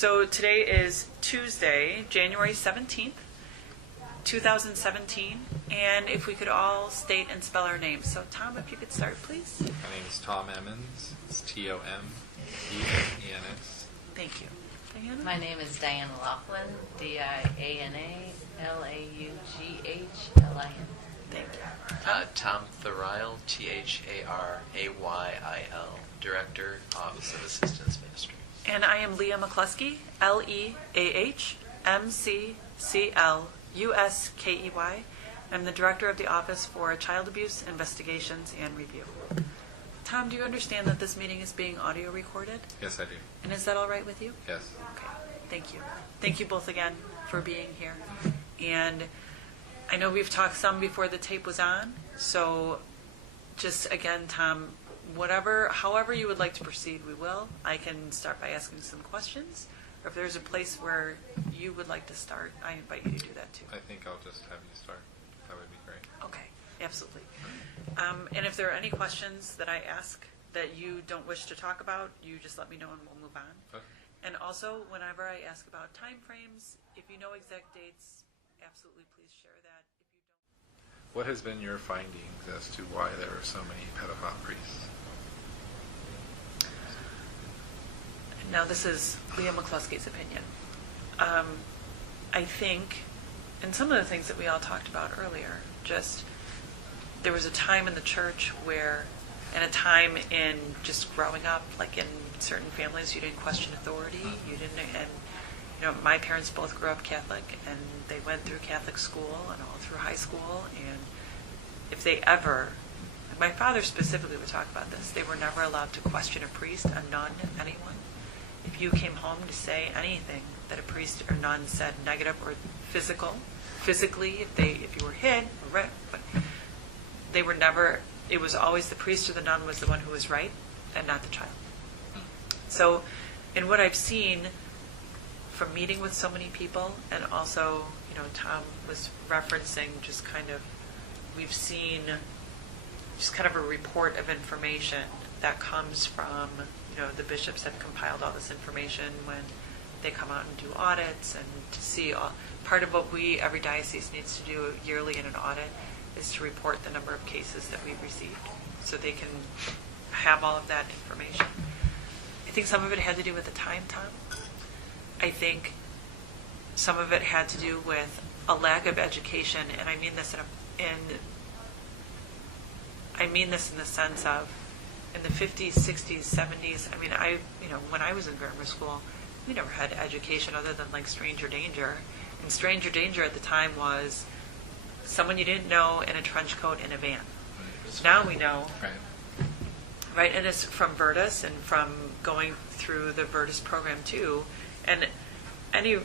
So today is Tuesday, January 17th, 2017, and if we could all state and spell our names. So Tom, if you could start, please. My name is Tom Emmons. It's Tomeens. Thank you. Diana? My name is Diana Laughlin, Dianalaughlin. Thank you. Tom Tharail, Tharayil, Director, Office of Assistance Ministry. And I am Leah McCluskey, LeahMCCLUSKEY. I'm the Director of the Office for Child Abuse Investigations and Review. Tom, do you understand that this meeting is being audio recorded? Yes, I do. And is that all right with you? Yes. Okay, thank you. Thank you both again for being here. And I know we've talked some before the tape was on, so just again, Tom, however you would like to proceed, we will. I can start by asking some questions, or if there's a place where you would like to start, I invite you to do that too. I think I'll just have you start. That would be great. Okay, absolutely. And if there are any questions that I ask that you don't wish to talk about, you just let me know and we'll move on. Okay. And also, whenever I ask about time frames, if you know exact dates, absolutely please share that. If you don't. What has been your findings as to why there are so many pedophile priests? Now, this is Leah McCluskey's opinion. I think, and some of the things that we all talked about earlier, just there was a time in the church where, and a time in just growing up, like in certain families, you didn't question authority. You didn't, and my parents both grew up Catholic, and they went through Catholic school and all through high school. And if they ever, my father specifically would talk about this, they were never allowed to question a priest, a nun, anyone. If you came home to say anything that a priest or nun said negative or physically, if you were hit, but they were never. It was always the priest or the nun was the one who was right, and not the child. So, in what I've seen from meeting with so many people, and also, Tom was referencing just kind of, we've seen just kind of a report of information that comes from, the bishops have compiled all this information when they come out and do audits, and to see part of what every diocese needs to do yearly in an audit is to report the number of cases that we've received so they can have all of that information. I think some of it had to do with the time, Tom. I think some of it had to do with a lack of education, and I mean this in the sense of in the 50s, 60s, 70s. I mean, when I was in grammar school, we never had education other than like stranger danger. And stranger danger at the time was someone you didn't know in a trench coat in a van. Now we know, right? And it's from Virtus and from going through the Virtus program too. And any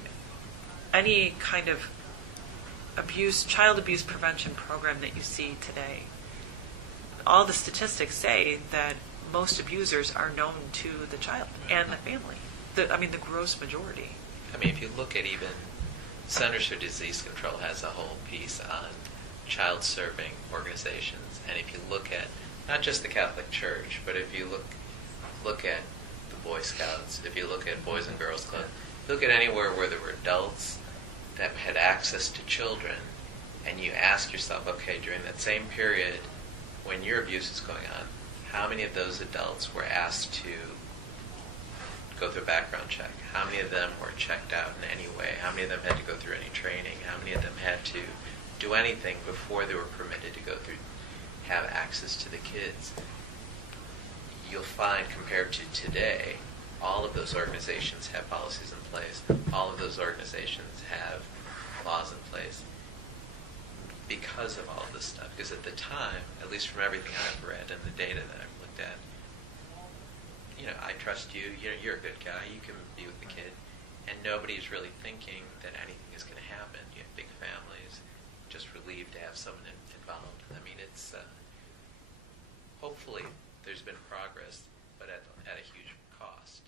kind of child abuse prevention program that you see today, all the statistics say that most abusers are known to the child and the family. The gross majority. I mean, if you look at even Centers for Disease Control has a whole piece on child-serving organizations, and if you look at not just the Catholic Church, but if you look at the Boy Scouts, if you look at Boys and Girls Club, look at anywhere where there were adults that had access to children, and you ask yourself, okay, during that same period when your abuse is going on, how many of those adults were asked to go through a background check? How many of them were checked out in any way? How many of them had to go through any training? How many of them had to do anything before they were permitted to go through, have access to the kids? You'll find, compared to today, all of those organizations have policies in place. All of those organizations have laws in place because of all of this stuff. Because at the time, at least from everything I've read and the data that I've looked at, I trust you. You're a good guy. You can be with the kid. And nobody's really thinking that anything is going to happen. You have big families, just relieved to have someone involved. I mean, it's hopefully there's been progress, but at a huge cost.